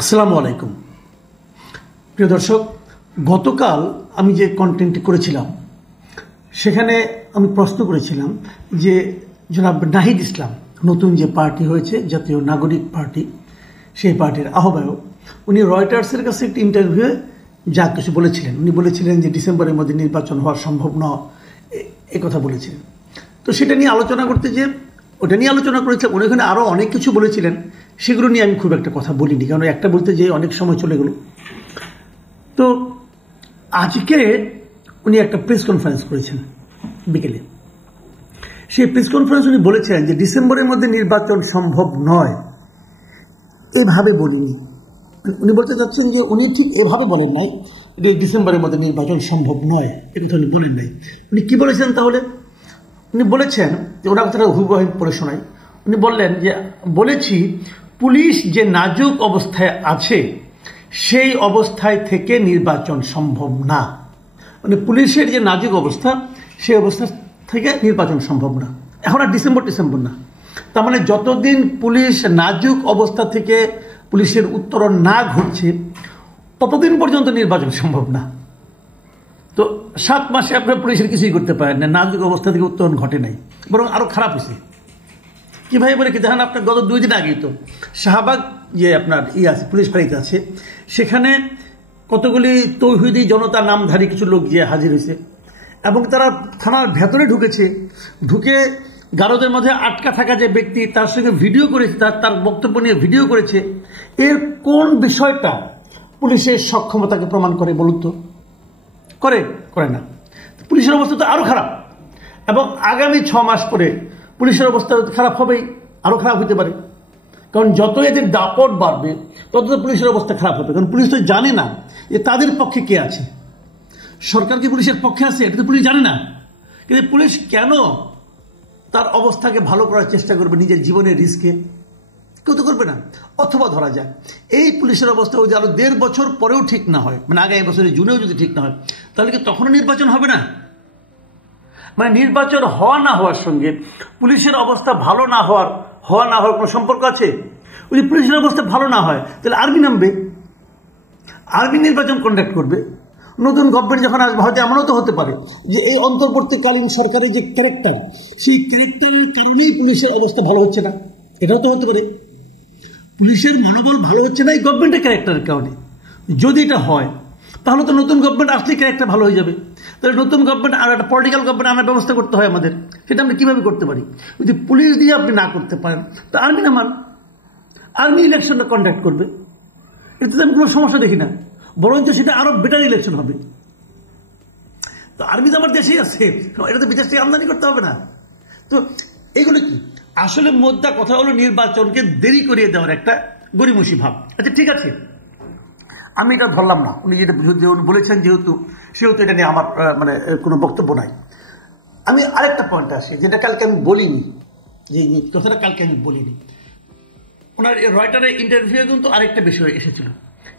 আসসালামু আলাইকুম প্রিয় দর্শক, গতকাল আমি যে কন্টেন্টটি করেছিলাম সেখানে আমি প্রশ্ন করেছিলাম যে জনাব নাহিদ ইসলাম নতুন যে পার্টি হয়েছে জাতীয় নাগরিক পার্টি, সেই পার্টির আহ্বায়ক, উনি রয়টার্সের কাছে একটি ইন্টারভিউয়ে যা কিছু বলেছিলেন। উনি বলেছিলেন যে ডিসেম্বরের মধ্যে নির্বাচন হওয়া সম্ভব নয়, এ কথা বলেছিলেন। তো সেটা নিয়ে আলোচনা করতে যে ওটা নিয়ে আলোচনা করেছিলাম, উনি ওখানে আরও অনেক কিছু বলেছিলেন, সেগুলো নিয়ে আমি খুব একটা কথা বলিনি, কারণ একটা বলতে যেয়ে অনেক সময় চলে গেল। তো আজকে উনি একটা প্রেস কনফারেন্স করেছেন বিকেলে। সেই প্রেস কনফারেন্স উনি বলেছিলেন যে ডিসেম্বরের মধ্যে নির্বাচন সম্ভব নয়, এভাবে বলিনি। উনি বলতে চাচ্ছেন যে উনি ঠিক এভাবে বলেন নাই যে ডিসেম্বরের মধ্যে নির্বাচন সম্ভব নয়, এ কথা উনি বলেন নাই। উনি কি বলেছেন তাহলে? উনি বলেছেন যে ওনার কথাটা হুবহু পড়ে শোনাই। উনি বললেন যে বলেছি পুলিশ যে নাজুক অবস্থায় আছে সেই অবস্থায় থেকে নির্বাচন সম্ভব না। মানে পুলিশের যে নাজুক অবস্থা, সেই অবস্থা থেকে নির্বাচন সম্ভব না। এখন আর ডিসেম্বর না, তার মানে যতদিন পুলিশ নাজুক অবস্থা থেকে পুলিশের উত্তরণ না ঘটছে ততদিন পর্যন্ত নির্বাচন সম্ভব না। তো 7 মাসে আপনার পুলিশের কিছুই করতে পারেন না, নাজুক অবস্থা থেকে উত্তরণ ঘটে নাই, বরং আরও খারাপ হয়েছে। কীভাবে বলে কি দেখেন, আপনার গত 2 দিন আগেই তো শাহবাগ যে আপনার আছে পুলিশ ফাঁড়িতে আছে, সেখানে কতগুলি তৌহিদি জনতা নামধারী কিছু লোক গিয়ে হাজির হয়েছে এবং তারা থানার ভেতরে ঢুকে গারদের মধ্যে আটকা থাকা যে ব্যক্তি তার সঙ্গে ভিডিও করেছে, তার বক্তব্য নিয়ে ভিডিও করেছে। এর কোন বিষয়টা পুলিশের সক্ষমতাকে প্রমাণ করে বলুন তো? করে না। পুলিশের অবস্থা তো আরও খারাপ, এবং আগামী 6 মাস পরে পুলিশের অবস্থা খারাপ হবেই, আরও খারাপ হতে পারে। কারণ যত এদের দাপট বাড়বে তত পুলিশের অবস্থা খারাপ হবে, কারণ পুলিশ তো জানে না যে তাদের পক্ষে কে আছে। সরকার কি পুলিশের পক্ষে আছে এটা তো পুলিশ জানে না। কিন্তু পুলিশ কেন তার অবস্থাকে ভালো করার চেষ্টা করবে নিজের জীবনের রিস্কে? কেউ তো করবে না। অথবা ধরা যায় এই পুলিশের অবস্থা যদি আরো 1.5 বছর পরেও ঠিক না হয়, মানে আগামী বছরের জুনেও যদি ঠিক না হয়, তাহলে কি তখনও নির্বাচন হবে না? মানে নির্বাচন হওয়া না হওয়ার সঙ্গে পুলিশের অবস্থা ভালো না হওয়ার কোনো সম্পর্ক আছে? যদি পুলিশের অবস্থা ভালো না হয় তাহলে আর্মি নামবে, আর্মি নির্বাচন কন্ডাক্ট করবে। নতুন গভর্নমেন্ট যখন আসবে হয়তো এমনও তো হতে পারে যে এই অন্তর্বর্তীকালীন সরকারের যে ক্যারেক্টার, সেই ক্যারেক্টারের কারণেই পুলিশের অবস্থা ভালো হচ্ছে না, এটাও তো হতে পারে। পুলিশের মনোবল ভালো হচ্ছে না এই গভর্নমেন্টের ক্যারেক্টারের কারণে। যদি এটা হয় তাহলে তো নতুন গভর্নমেন্ট আসলে ক্যারেক্টার ভালো হয়ে যাবে। তাহলে নতুন গভর্নমেন্ট আর একটা পলিটিক্যাল গভর্নমেন্ট আনার ব্যবস্থা করতে হয় আমাদের। সেটা আমরা কীভাবে করতে পারি? যদি পুলিশ দিয়ে আপনি না করতে পারেন তো আর্মি নামান, আর্মি ইলেকশনটা কন্ডাক্ট করবে, এতে তো আমি কোনো সমস্যা দেখি না, বরঞ্চ সেটা আরো বেটার ইলেকশন হবে। তো আর্মি তো আমার দেশেই আছে, এটা তো বিদেশ থেকে আমদানি করতে হবে না। তো এগুলো কি আসলে মোদ্দা কথা হলো নির্বাচনকে দেরি করিয়ে দেওয়ার একটা গরিমসি ভাব। আচ্ছা ঠিক আছে, আমি এটা ধরলাম না, উনি যেটা বলেছেন সেহেতু এটা নিয়ে আমার মানে কোনো বক্তব্য নাই। আমি আরেকটা পয়েন্টে আসি, যেটা কালকে আমি বলিনি, যে কথাটা কালকে আমি বলিনি। ওনার রয়টারের ইন্টারভিউ কিন্তু আরেকটা বিষয় এসেছিল।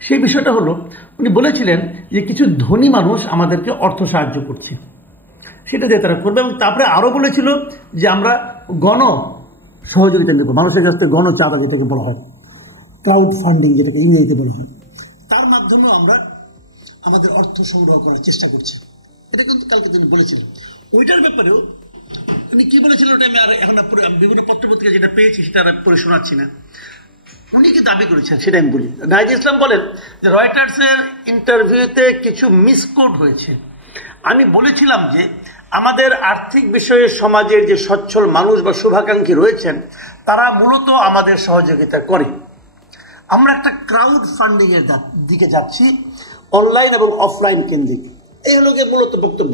সেই বিষয়টা হলো উনি বলেছিলেন যে কিছু ধনী মানুষ আমাদেরকে অর্থ সাহায্য করছে, সেটা দিয়ে তারা করবে। এবং তারপরে আরও বলেছিল যে আমরা গণ সহযোগিতা নেব, মানুষের কাছ থেকে গণ চাঁদা যেটাকে বলা হয়, ক্রাউড ফান্ডিং যেটাকে ইংরেজিতে বলা হয়, তার মাধ্যমেও আমরা আমাদের অর্থ সংগ্রহ করার চেষ্টা করছি। এটা কিন্তু কালকে তিনি বলেছিলেন। ওইটার ব্যাপারেও উনি কি বলেছিলেন ওটা আমি আর এখন বিভিন্ন পত্রপত্রিকা যেটা পেয়েছি সেটা আর পড়ে শোনাচ্ছি না। উনি কি দাবি করেছেন সেটা আমি বলি। নাহিদ ইসলাম বলেন যে রয়টার্সের ইন্টারভিউতে কিছু মিসকোট হয়েছে। আমি বলেছিলাম যে আমাদের আর্থিক বিষয়ে সমাজের যে সচ্ছল মানুষ বা শুভাকাঙ্ক্ষী রয়েছেন তারা মূলত আমাদের সহযোগিতা করে। আমরা একটা ক্রাউড ফান্ডিং এর দিকে যাচ্ছি, অনলাইন এবং অফলাইন কেন্দ্রিক। এই হলো মূলত বক্তব্য।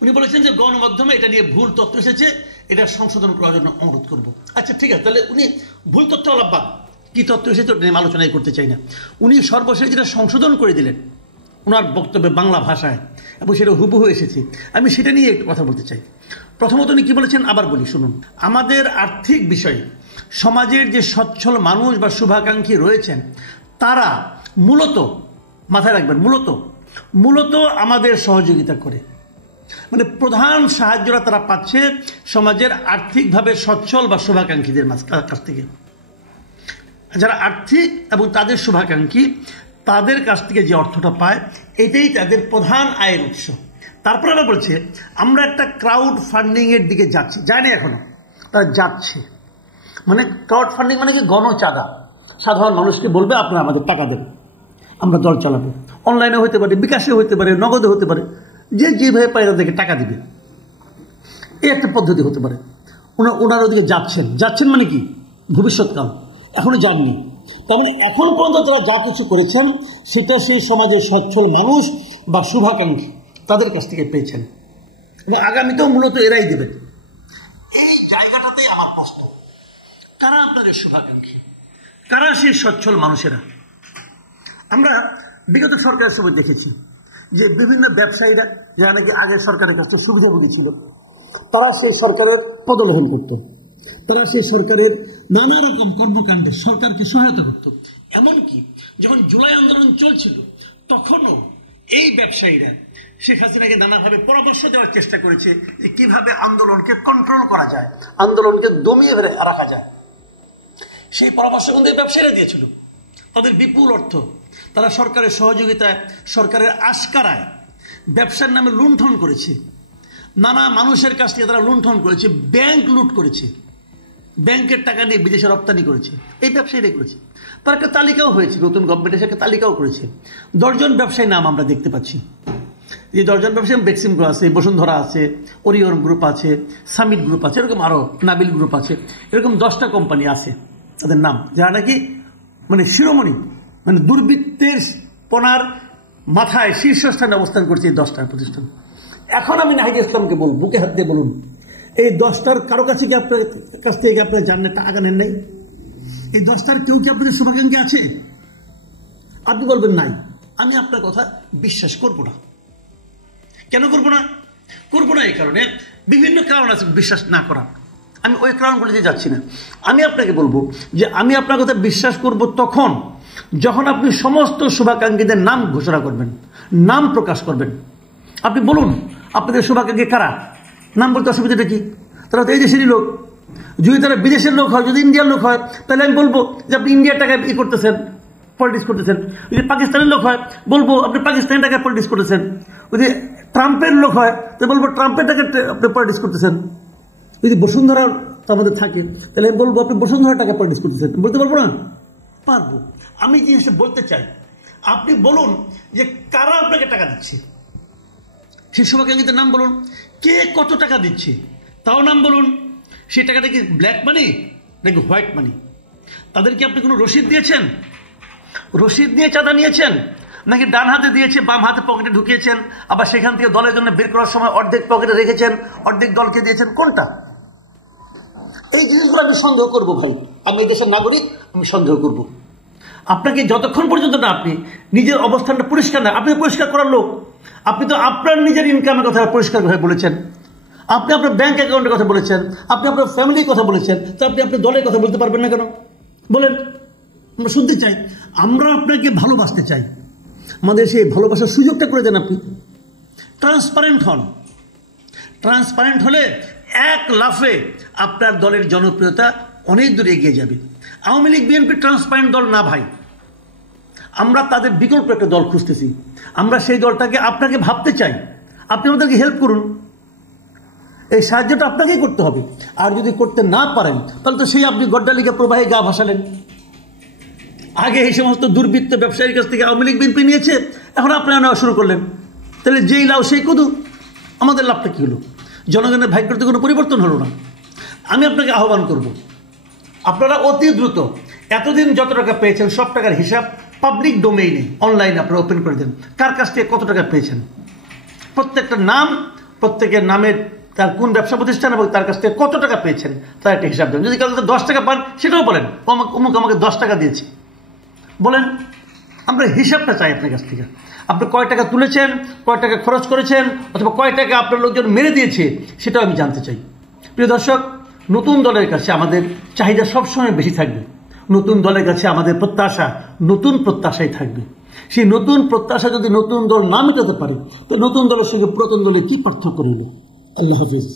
উনি বলেছেন যে গণমাধ্যমে এটা নিয়ে ভুল তথ্য এসেছে, এটা সংশোধন করার জন্য অনুরোধ করব। আচ্ছা ঠিক আছে, তাহলে উনি ভুল তথ্য আলাপবাদ কি তথ্য এসেছে ওটা নিয়ে আলোচনাই করতে চাই না। উনি সর্বশেষ যেটা সংশোধন করে দিলেন ওনার বক্তব্যে বাংলা ভাষায়, এবং সেটা হুবহু এসেছে, আমি সেটা নিয়ে একটু কথা বলতে চাই। প্রথমত উনি কি বলেছেন আবার বলি, শুনুন। আমাদের আর্থিক বিষয়ে সমাজের যে সচ্ছল মানুষ বা শুভাকাঙ্ক্ষী রয়েছেন তারা মূলত, মাথায় রাখবেন, মূলত আমাদের সহযোগিতা করে। মানে প্রধান সাহায্যটা তারা পাচ্ছে সমাজের আর্থিকভাবে সচ্ছল বা শুভাকাঙ্ক্ষীদের কাছ থেকে। যারা আর্থিক এবং তাদের শুভাকাঙ্ক্ষী তাদের কাছ থেকে যে অর্থটা পায় এটাই তাদের প্রধান আয়ের উৎস। তারপরে আবার বলছে আমরা একটা ক্রাউড ফান্ডিং এর দিকে যাচ্ছি, যায়নি এখনো, তারা যাচ্ছে। মানে ক্রাউড ফান্ডিং মানে কি? গণচাঁদা। সাধারণ মানুষকে বলবে আপনারা আমাদের টাকা দেবেন, আমরা দল চালাবো। অনলাইনে হতে পারে, বিকাশে হতে পারে, নগদে হতে পারে, যে যেভাবে পায় তাদেরকে টাকা দিবে। এই একটা পদ্ধতি হতে পারে। ওনারা ওদিকে যাচ্ছেন মানে কি? ভবিষ্যৎকাল, এখনো যাননি। তার মানে এখন পর্যন্ত তারা যা কিছু করেছেন সেটা সেই সমাজের সচ্ছল মানুষ বা শুভাকাঙ্ক্ষী তাদের কাছ থেকে পেয়েছেন, এবং আগামীতেও মূলত এরাই দেবেন। এই জায়গাটাতেই আমার প্রশ্ন, কারা আপনাদের শুভাকাঙ্ক্ষী, কারা সেই সচ্ছল মানুষেরা? আমরা বিগত সরকারের সময় দেখেছি যে বিভিন্ন ব্যবসায়ীরা যারা নাকি আগের সরকারের কাছে সুবিধাভোগী ছিল, তারা সেই সরকারের পদলোহন করত, তারা সেই সরকারের নানা রকম কর্মকাণ্ডে সরকারকে সহায়তা করত। এমনকি যখন জুলাই আন্দোলন চলছিল তখনও এই ব্যবসায়ীরা শেখ হাসিনাকে নানাভাবে পরামর্শ দেওয়ার চেষ্টা করেছে যে কিভাবে আন্দোলনকে কন্ট্রোল করা যায়, আন্দোলনকে দমিয়ে রাখা যায়। সেই পরামর্শ কিন্তু এই ব্যবসায়ীরা দিয়েছিল। তাদের বিপুল অর্থ তারা সরকারের সহযোগিতায়, সরকারের আশকারায় ব্যবসার নামে লুণ্ঠন করেছে। নানা মানুষের কাছ থেকে তারা লুণ্ঠন করেছে, ব্যাংক লুট করেছে, ব্যাংকের টাকা নিয়ে বিদেশে রপ্তানি করেছে। এই ব্যবসায়ীরা করেছে। তার একটা তালিকাও হয়েছে, নতুন গভর্নমেন্ট এসে একটা তালিকাও করেছে। 10 জন ব্যবসায়ী নাম আমরা দেখতে পাচ্ছি। এই 10 জন ব্যবসায়ী বেক্সিম গ্রুপ আছে, বসুন্ধরা আছে, ওরিয়ন গ্রুপ আছে, সামিট গ্রুপ আছে, এরকম আরো নাবিল গ্রুপ আছে, এরকম 10টা কোম্পানি আছে তাদের নাম, যারা নাকি মানে শিরোমণি, মানে দুর্বৃত্তের পনার মাথায় শীর্ষস্থানে অবস্থান করছে এই 10টা প্রতিষ্ঠান। এখন আমি নাহিদ ইসলামকে বলব, বুকে হাত দিয়ে বলুন, এই 10টার কারো কাছে কি আপনার কাছ থেকে আপনার জানেন টাকা নেন নাই? এই 10টার কেউ কি আপনাদের শুভাকাঙ্ক্ষী আছে? আপনি বলবেন নাই। আমি আপনার কথা বিশ্বাস করব না। কেন করব না? করব না এই কারণে, বিভিন্ন কারণ আছে বিশ্বাস না করা। আমি ওই কারণগুলিতে যাচ্ছি না। আমি আপনাকে বলবো যে আমি আপনার কথা বিশ্বাস করব তখন যখন আপনি সমস্ত শুভাকাঙ্ক্ষীদের নাম ঘোষণা করবেন, নাম প্রকাশ করবেন। আপনি বলুন আপনাদের শুভাকাঙ্ক্ষী কারা, নাম বলতে অসুবিধাটা কি? তারা তো এই দেশেরই লোক। যদি তারা বিদেশের লোক হয়, যদি ইন্ডিয়ার লোক হয়, তাহলে আমি বলবো যে আপনি ইন্ডিয়ার টাকায় করতেছেন, পলিটিক্স করতেছেন। যদি পাকিস্তানের লোক হয় বলবো আপনি পাকিস্তানের টাকায় পলিটিক্স করতেছেন। যদি ট্রাম্পের লোক হয় তো বলবো ট্রাম্পের টাকায় আপনি পলিটিক্স করতেছেন। যদি বসুন্ধরা আমাদের থাকে তাহলে আমি বলবো আপনি বসুন্ধরার টাকা পলিটিক্স করতেছেন। বলতে পারবো না? পারবো। আমি জিনিসটা বলতে চাই, আপনি বলুন যে কারা আপনাকে টাকা দিচ্ছে, সেই শুভাকাঙ্ক্ষীদের নাম বলুন। কে কত টাকা দিচ্ছে তাও নাম বলুন। সেই টাকাটা কি ব্ল্যাক মানি নাকি হোয়াইট মানি? তাদেরকে আপনি কোনো রসিদ দিয়েছেন? রসিদ নিয়ে চাঁদা নিয়েছেন, নাকি ডান হাতে দিয়েছে বাম হাতে পকেটে ঢুকিয়েছেন, আবার সেখান থেকে দলের জন্য বের করার সময় অর্ধেক পকেটে রেখেছেন, অর্ধেক দলকে দিয়েছেন? কোনটা? এই জিনিসগুলো আমি সন্দেহ করবো ভাই। আমি এই দেশের নাগরিক, আমি সন্দেহ করব। আপনাকে যতক্ষণ পর্যন্ত না আপনি নিজের অবস্থানটা পরিষ্কার না, আপনি পরিষ্কার করার লোক। আপনি তো আপনার নিজের ইনকামের কথা পরিষ্কারভাবে বলেছেন, আপনি আপনার ব্যাংক অ্যাকাউন্টের কথা বলেছেন, আপনি আপনার ফ্যামিলির কথা বলেছেন, তো আপনি আপনার দলের কথা বলতে পারবেন না কেন? বলেন। আমরা শুনতে চাই, আমরা আপনাকে ভালোবাসতে চাই। আমাদের সেই ভালোবাসার সুযোগটা করে দেন। আপনি ট্রান্সপারেন্ট হন। ট্রান্সপারেন্ট হলে এক লাফে আপনার দলের জনপ্রিয়তা অনেক দূর এগিয়ে যাবে। আওয়ামী লীগ বিএনপি ট্রান্সপারেন্ট দল না ভাই। আমরা তাদের বিকল্প একটা দল খুঁজতেছি। আমরা সেই দলটাকে আপনাকে ভাবতে চাই। আপনি আমাদেরকে হেল্প করুন। এই সাহায্যটা আপনাকেই করতে হবে। আর যদি করতে না পারেন তাহলে তো সেই আপনি গড্ডালিকা প্রবাহে গা ভাসালেন। আগে এই সমস্ত দুর্বৃত্ত ব্যবসায়ীর কাছ থেকে আওয়ামী লীগ বিএনপি নিয়েছে, এখন আপনারা নেওয়া শুরু করলেন। তাহলে যেই লাভ সেই কদু, আমাদের লাভটা কী হলো? জনগণের ভাগ্যের তো কোনো পরিবর্তন হলো না। আমি আপনাকে আহ্বান করব, আপনারা অতি দ্রুত এতদিন যত টাকা পেয়েছেন সব টাকার হিসাব পাবলিক ডোমেইনে অনলাইনে আপনারা ওপেন করে দেন। কার কাছ থেকে কত টাকা পেয়েছেন, প্রত্যেকটা নাম, প্রত্যেকের নামের তার কোন ব্যবসা প্রতিষ্ঠান এবং তার কাছ থেকে কত টাকা পেয়েছেন তার একটা হিসাব দেন। যদি কাউকে 10 টাকা পান সেটাও বলেন, অমুক আমাকে 10 টাকা দিয়েছে বলেন। আমরা হিসাবটা চাই আপনার কাছ থেকে। আপনি কয় টাকা তুলেছেন, কয় টাকা খরচ করেছেন, অথবা কয় টাকা আপনার লোকজন মেরে দিয়েছে সেটাও আমি জানতে চাই। প্রিয় দর্শক, নতুন দলের কাছে আমাদের চাহিদা সবসময় বেশি থাকবে। নতুন দলের কাছে আমাদের প্রত্যাশা নতুন প্রত্যাশাই থাকবে। সেই নতুন প্রত্যাশা যদি নতুন দল না মেটাতে পারে তো নতুন দলের সঙ্গে পুরাতন দলের কি পার্থক্য রইল? আল্লাহ হাফিজ।